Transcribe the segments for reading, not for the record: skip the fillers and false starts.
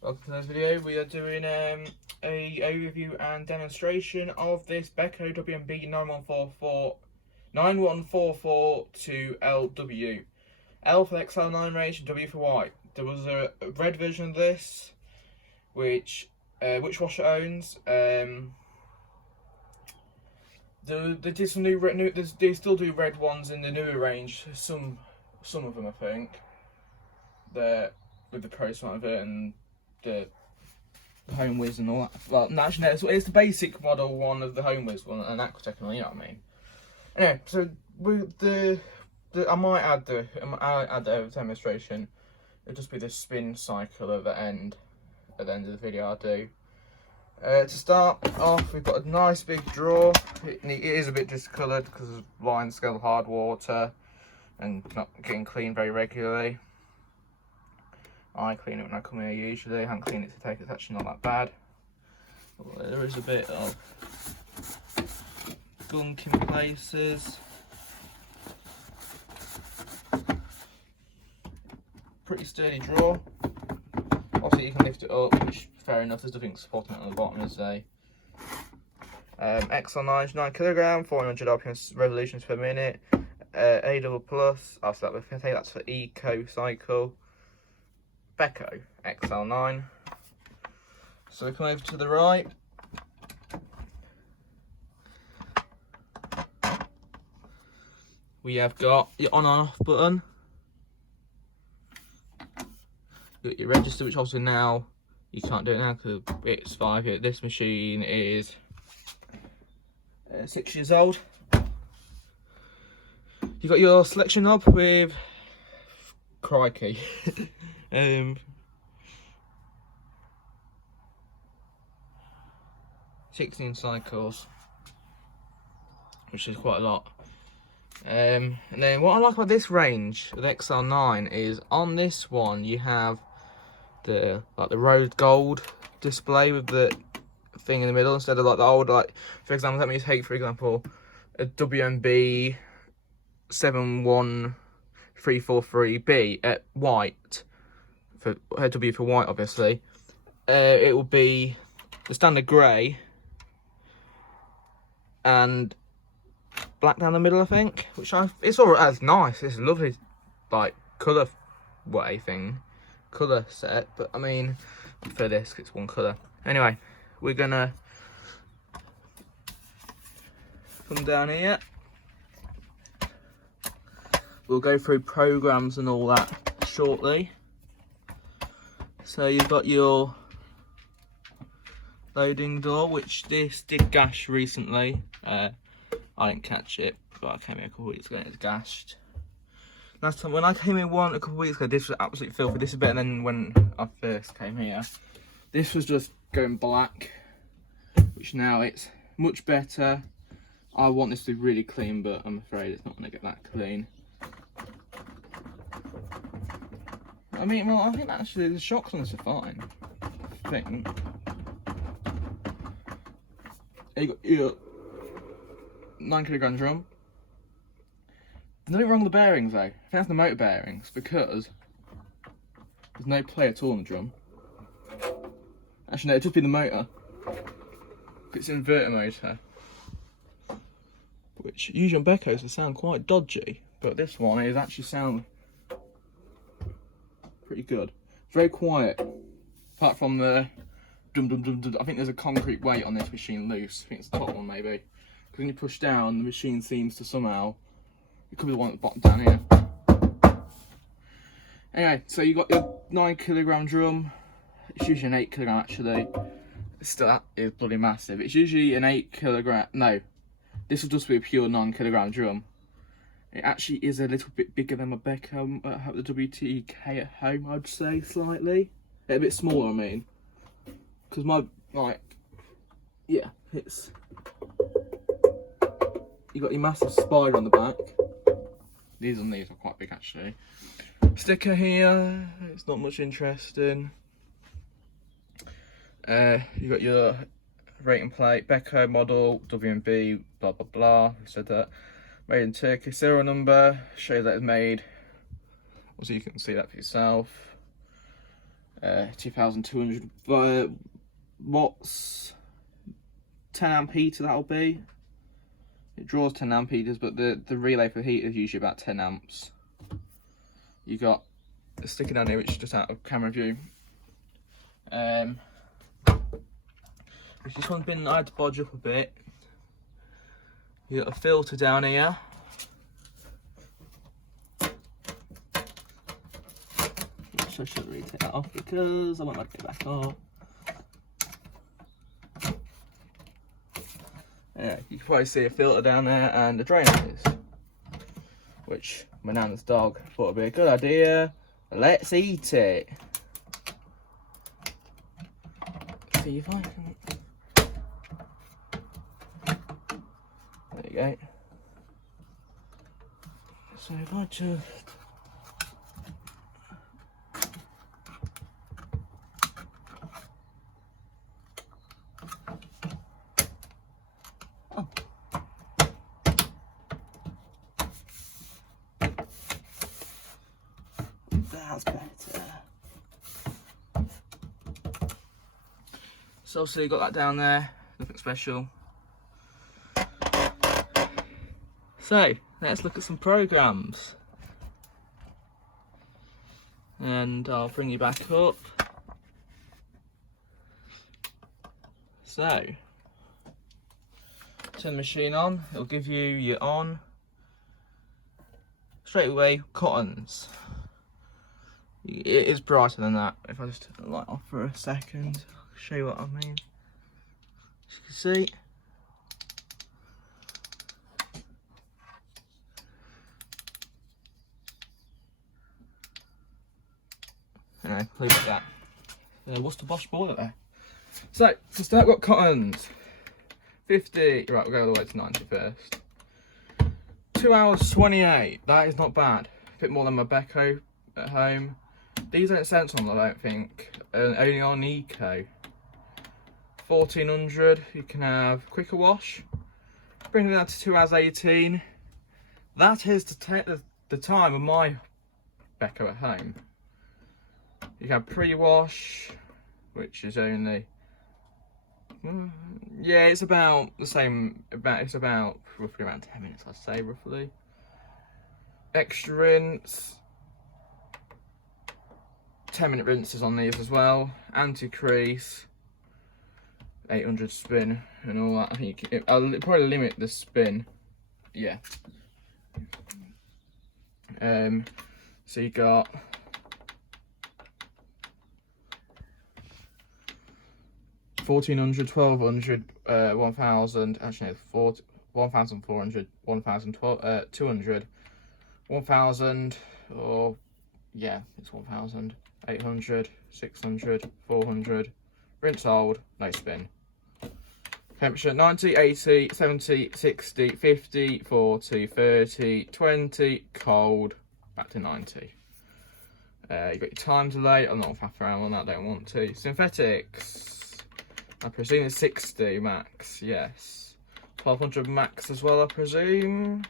Welcome to this video. We are doing a overview and demonstration of this Beko WMB91442LW. L for the XL9 range and W for white. There was a red version of this, which washer owns. They did some new. They still do red ones in the newer range. Some of them, I think. They're with the Pro side of it and the Home Whiz and all that. Well, no, actually, no, it's the basic model one of the Home Whiz one and Aquatech, you know what I mean. Anyway, so with I might add the demonstration. It'll just be the spin cycle at the end of the video I'll do. To start off, we've got a nice big drawer. It is a bit discoloured because of line scale hard water and not getting cleaned very regularly. I clean it when I come here usually. I haven't cleaned it today, it's actually not that bad. But there is a bit of gunk in places. Pretty sturdy drawer. Obviously you can lift it up, which fair enough, there's nothing supporting it on the bottom, is there? XL9 9 kg, 400 RPM revolutions per minute. A double plus, I'll start with, I think that's for Eco Cycle. Beko XL9. So we come over to the right. We have got your on and off button. You got your register, which obviously now you can't do it now because it's 5 years. This machine is 6 years old. You got your selection knob with crikey. 16 cycles, which is quite a lot. And then what I like about this range of the XL9 is on this one you have the rose gold display with the thing in the middle instead of like the old, like for example, let me take for example a WMB 71343B at white, for W for white obviously. It will be the standard grey and black down the middle, I think, which it's all as nice. It's a lovely like colour colour set, but I mean for this it's one colour. Anyway, we're gonna come down here. We'll go through programs and all that shortly. So you've got your loading door, which this did gash recently. I didn't catch it, but I came here a couple of weeks ago and it's gashed. Last time when I came in a couple of weeks ago, this was absolutely filthy. This is better than when I first came here. This was just going black, which now it's much better. I want this to be really clean, but I'm afraid it's not going to get that clean. I mean, well, I think actually the shocks on this are fine, I think. You got your 9 kg drum. There's nothing wrong with the bearings though. I think that's the motor bearings because there's no play at all on the drum. Actually no, it'd just be the motor. It's an inverter motor. Which usually on Bekos will sound quite dodgy, but this one is actually sound pretty good. Very quiet, apart from the dum dum dum dum. I think there's a concrete weight on this machine loose. I think it's the top one maybe. Because when you push down, the machine seems to somehow. It could be the one at the bottom down here. Anyway, so you got your 9 kg drum. It's usually an 8 kg actually. Still, that is bloody massive. It's usually an 8 kg. No, this will just be a pure 9 kg drum. It actually is a little bit bigger than my Beko, the WTK at home, I'd say, slightly. A bit smaller, I mean. Because my, like, yeah, it's... You got your massive spider on the back. These are quite big, actually. Sticker here, it's not much interesting. You got your rating plate, Beko model, WMB, blah, blah, blah. We said that. Made in Turkey, serial number, shows that it's made. So you can see that for yourself. 2200 watts, 10 amp heater that'll be. It draws 10 amp heaters, but the relay for heater is usually about 10 amps. You got a sticker down here which is just out of camera view. This one's been, I had to bodge up a bit. You got a filter down here. Which I shouldn't really take that off because I want to get it back on. Yeah, you can probably see a filter down there and a drain hose, which my nan's dog thought would be a good idea. Let's eat it. See if I can. There you go. So if I just. That's better. So obviously you got that down there, nothing special. So let's look at some programs. And I'll bring you back up. So turn the machine on, it'll give you your on. Straight away, cottons. It is brighter than that. If I just turn the light off for a second, I'll show you what I mean. As you can see, anyway, leave it at that. What's the Bosch boiler there? So to start, got cottons. 50. Right, we'll go all the way to 90 first. 2 hours 28. That is not bad. A bit more than my Beko at home. These don't sense on, I don't think. Only on Eco. 1400. You can have quicker wash. Bring it down to 2 hours 18. That is the time of my Beko at home. You can have pre-wash, which is only. Yeah, it's about the same. It's about roughly around 10 minutes, I'd say, roughly. Extra rinse. 10-minute rinses on these as well. Anti-crease. 800 spin and all that. I think I'll probably limit the spin. Yeah. So you got. 1400, 1200, 1000, actually no, 1400, 200, 1000, or yeah, it's 1000, 800, 600, 400, rinse old, no spin. Temperature 90, 80, 70, 60, 50, 40, 30, 20, cold, back to 90. You got your time delay, I'm not faffing around on that, don't want to. Synthetics. I presume it's 60 max, yes. 1200 max as well, I presume.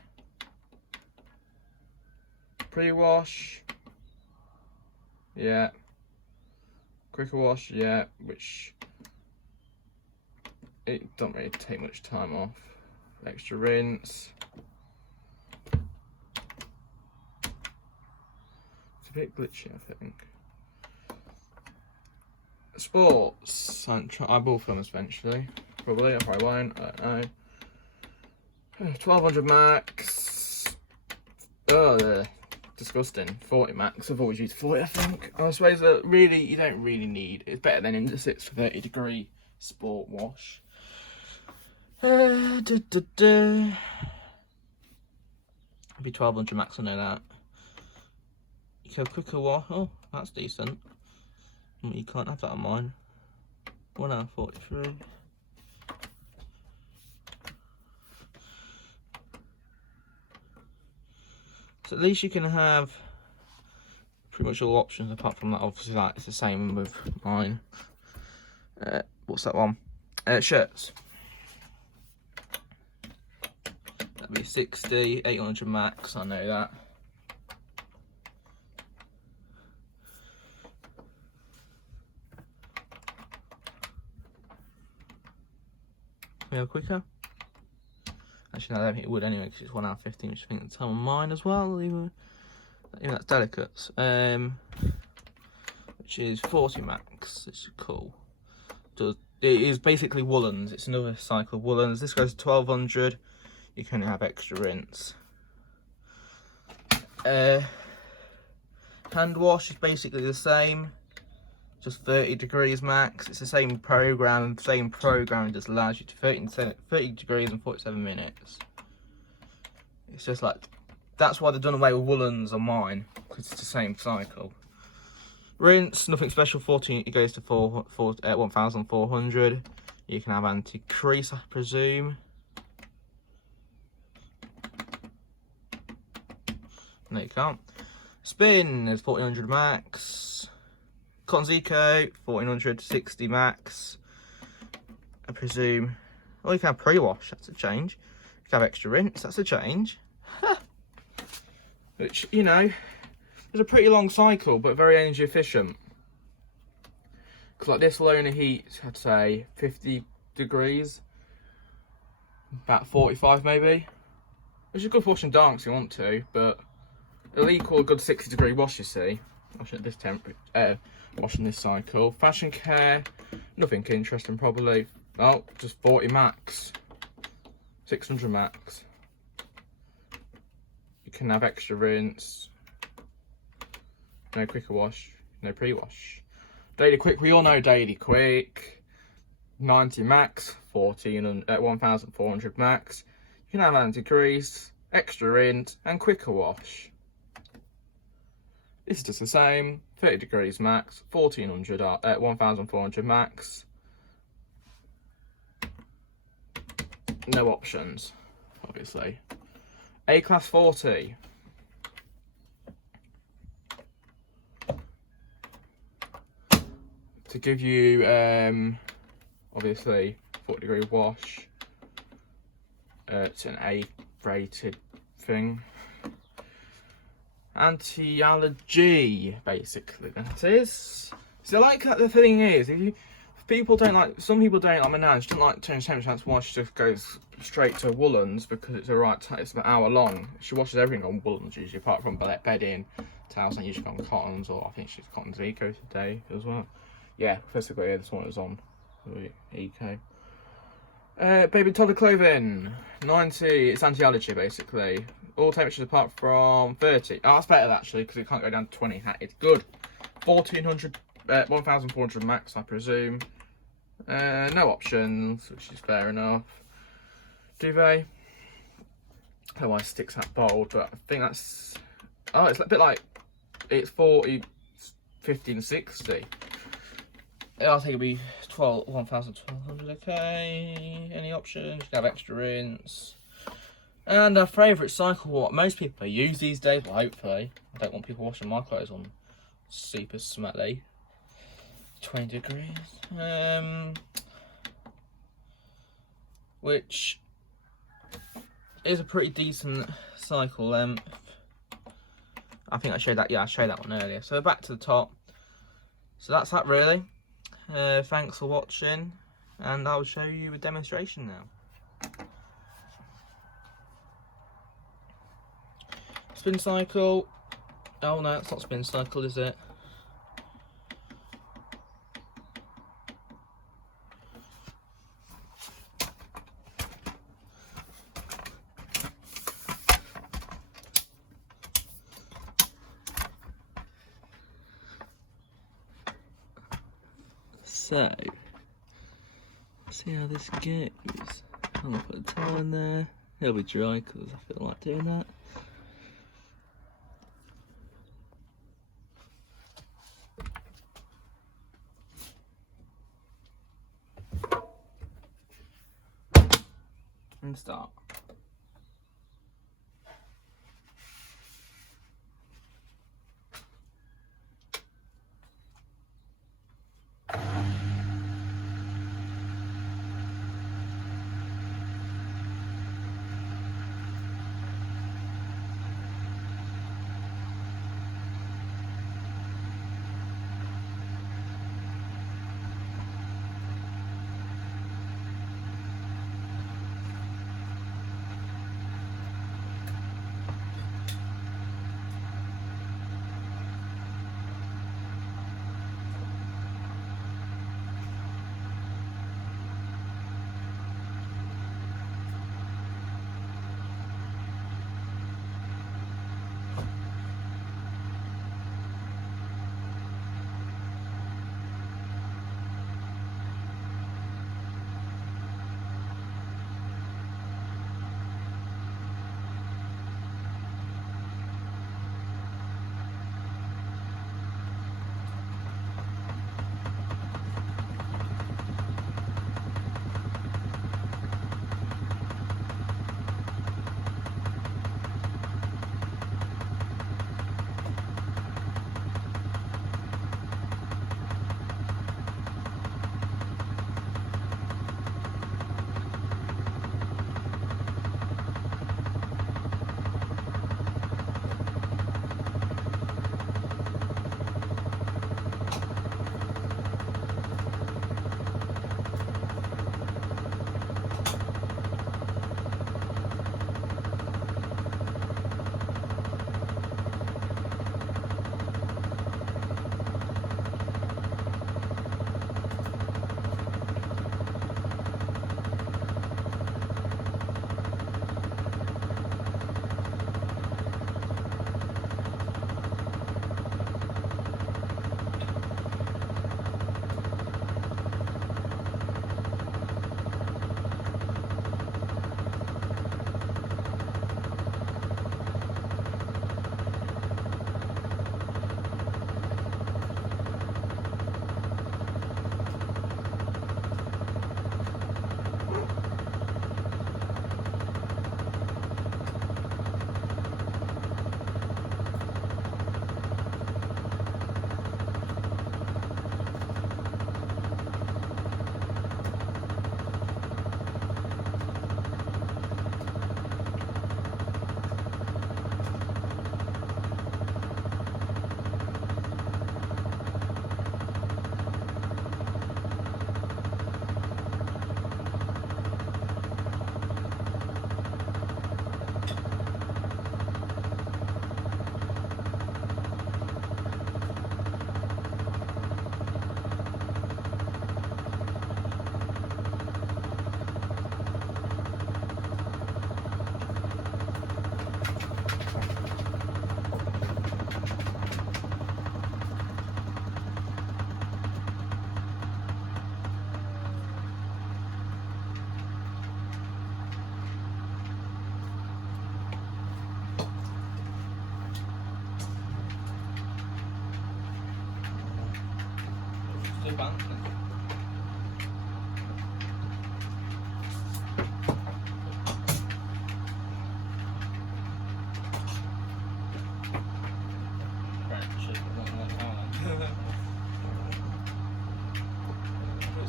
Pre-wash. Yeah. Quicker wash, yeah, which it don't really take much time off. Extra rinse. It's a bit glitchy, I think. Sports, I will film this eventually, probably, I probably won't, I don't know. 1200 max, oh, disgusting, 40 max, I've always used 40 I think. I suppose that really, you don't really need, it's better than Indesix for 30-degree sport wash. It'll be 1200 max, I know that. You can have quicker wash, oh, that's decent. You can't have that on mine. 1 hour 43. So at least you can have pretty much all options apart from that. Obviously, that is the same with mine. What's that one? Shirts. That'd be 60, 800 max. I know that. We have quicker. Actually, no, I don't think it would anyway, because it's 1 hour 15, which I think the time on mine as well. Even that's delicates. Which is 40 max. It's cool. It is basically woolens. It's another cycle of woolens. This goes to 1200. You can have extra rinse. Hand wash is basically the same, just 30 degrees max. It's the same program, just allows you to 30 degrees and 47 minutes. It's just like, that's why they've done away with woolens on mine, because it's the same cycle. Rinse, nothing special, 14, it goes to 1400. You can have anti-crease, I presume. No, you can't. Spin is 1400 max. Cotton Zico, 1460 max. I presume. Oh, you can have pre-wash, that's a change. You can have extra rinse, that's a change. Which, you know, is a pretty long cycle, but very energy efficient. Because like this will only heat, I'd say, 50 degrees. About 45 maybe. Which is good for washing darks if you want to, but it'll equal a good 60 degree wash, you see. Washing at this temperature, washing this cycle. Fashion care, nothing interesting probably. Oh, just 40 max. 600 max. You can have extra rinse. No quicker wash, no pre-wash. Daily quick, we all know daily quick. 90 max, 1400 max. You can have anti-crease, extra rinse, and quicker wash. This is just the same, 30 degrees max, 1400 max. No options, obviously. A-class 40. To give you, obviously, 40 degree wash. It's an A-rated thing. Anti-allergy, basically, that is. So, like, the thing is, if people don't like, some people don't like my nan, she doesn't like change temperature, that's why she just goes straight to woolens, because it's it's an hour long. She washes everything on woolens usually, apart from bedding, towels, and usually on cottons, or I think she's Cotton Zico today as well. Yeah, physically, this one is on Eco. Baby toddler clothing, 90, it's anti-allergy basically. All temperatures apart from 30. Oh, that's better actually, because it can't go down to 20. It's good. 1400 max, I presume. No options, which is fair enough. Duvet. I don't know why it sticks that bold, but I think that's. Oh, it's a bit like. It's 40, 15, 60. I think it'll be 1,1200, okay. Any options? You can have extra rinse. And our favourite cycle, what most people use these days, well, hopefully. I don't want people washing my clothes on super smelly. 20 degrees. Which is a pretty decent cycle length. I think I showed that, yeah, I showed that one earlier. So back to the top. So that's that really. Thanks for watching, and I'll show you a demonstration now. Spin cycle. Oh no, it's not spin cycle, is it? So, see how this goes. I'm gonna put a towel in there. It'll be dry because I feel like doing that. And start. two bands.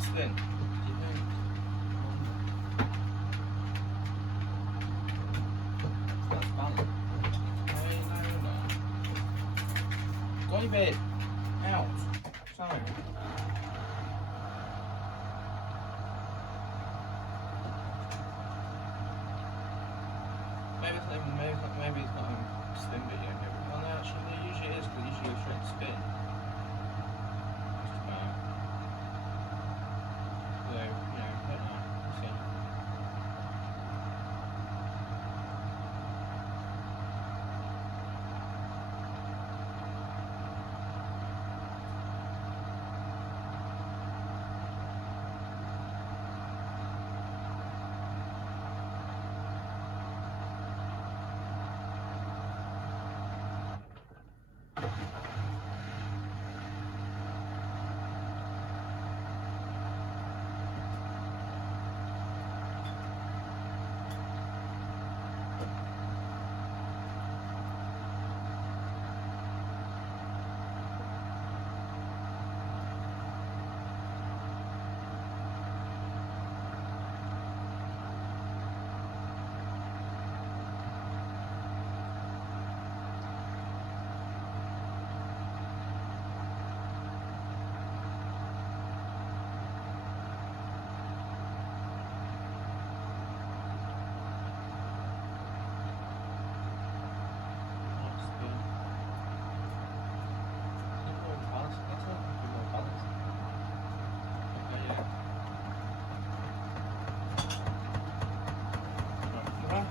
Spin. That's balance. No. Go on your bed. Out. Sorry. Maybe it's not in spin bit yet. Well, no, actually, usually it is, because it usually goes straight to spin. Just about. So, yeah, I don't know. We'll see.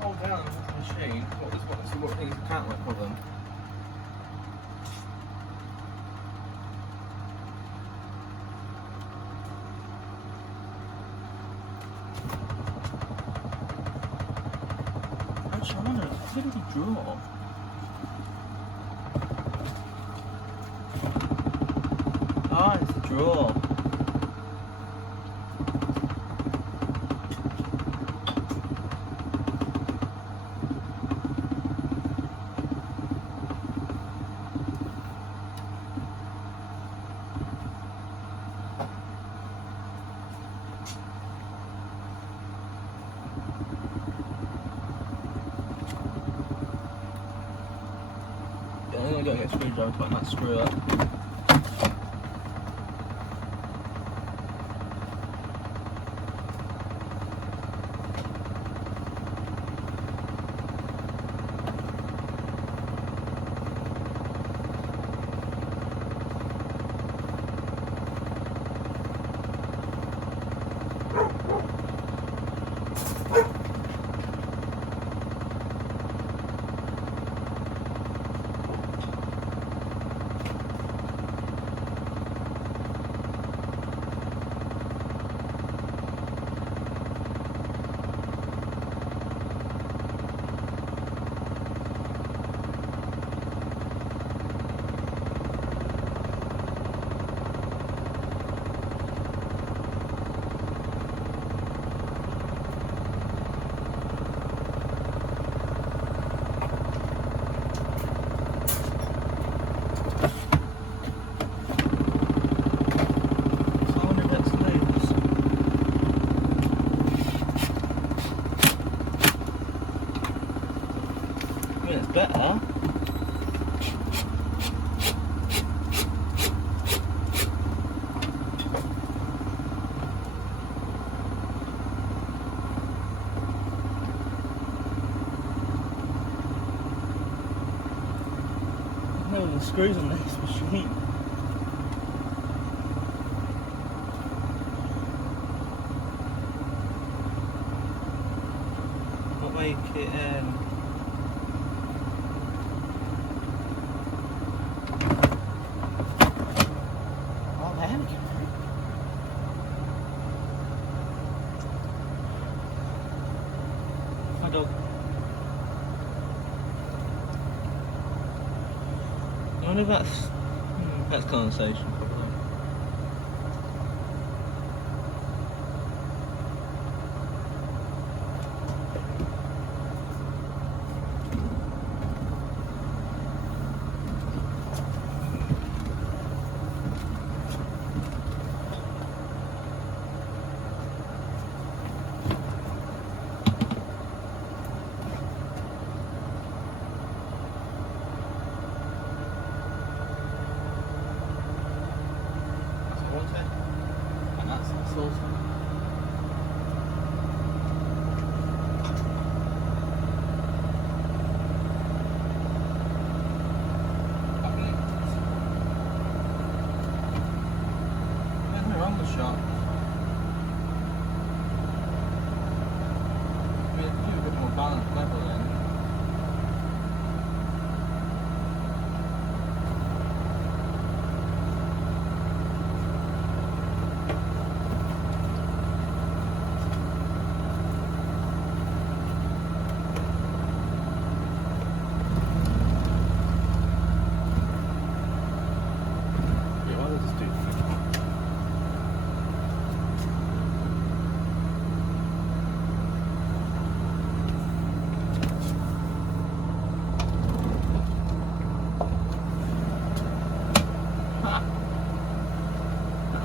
Hold down the machine. What things account like for them? Actually, I wonder, how did he draw? Ah, it's a draw. I'm gonna go get a screwdriver to that screw up. Better. No, the screws on this machine. What make it My dog. I wonder if that's condensation probably. pixels. Nothing wrong with the shot. I mean, it could do a bit more balanced level then.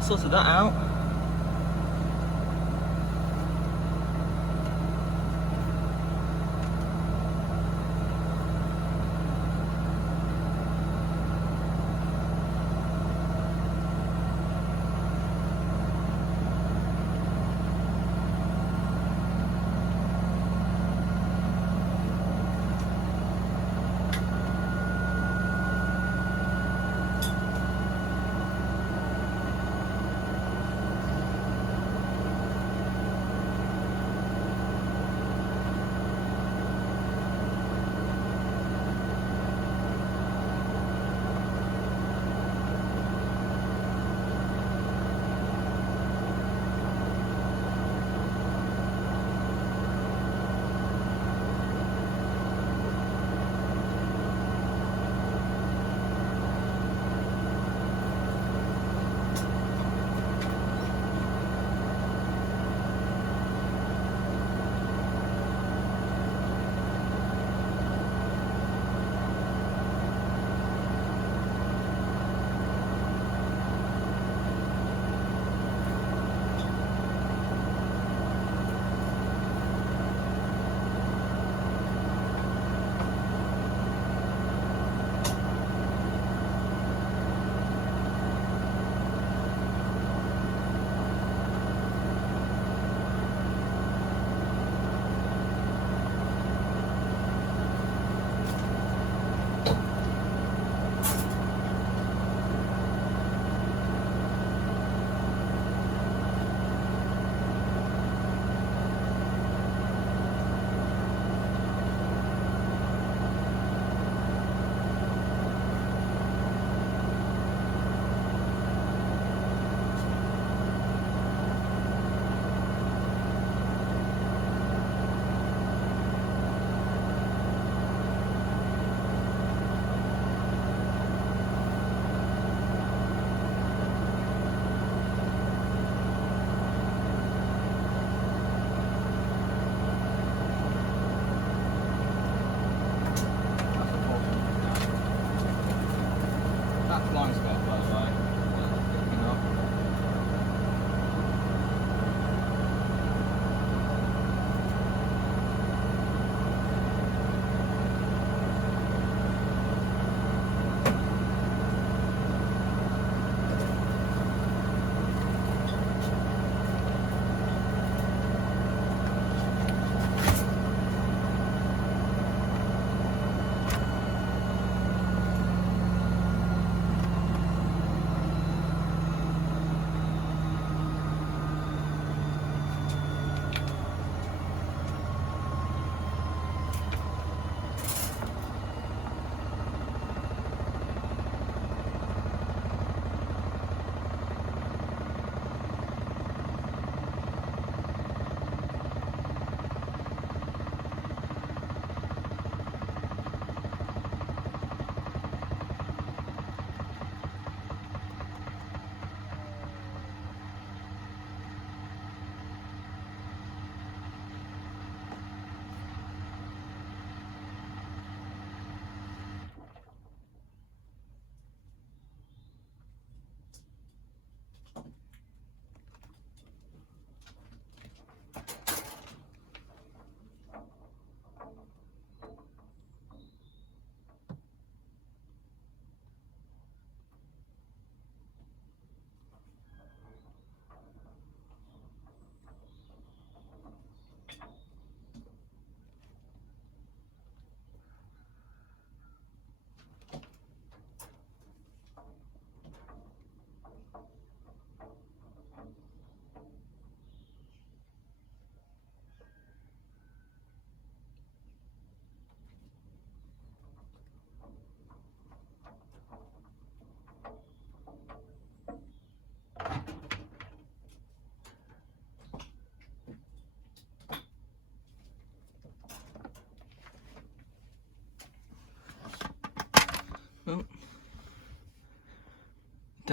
Sorted that out.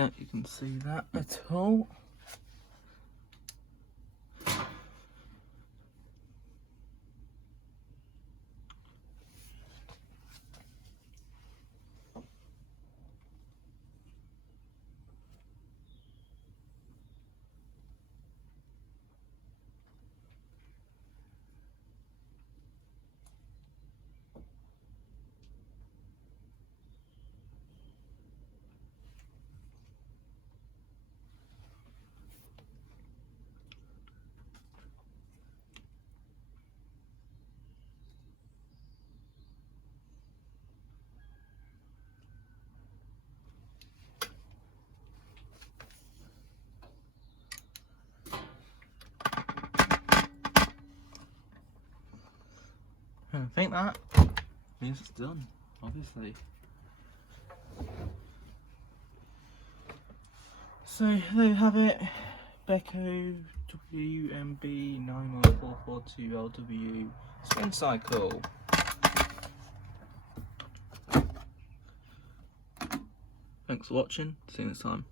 doubt you can see that at all. I think that means it's done, obviously. So there you have it, Beko WMB91442LW spin cycle. Thanks for watching, see you next time.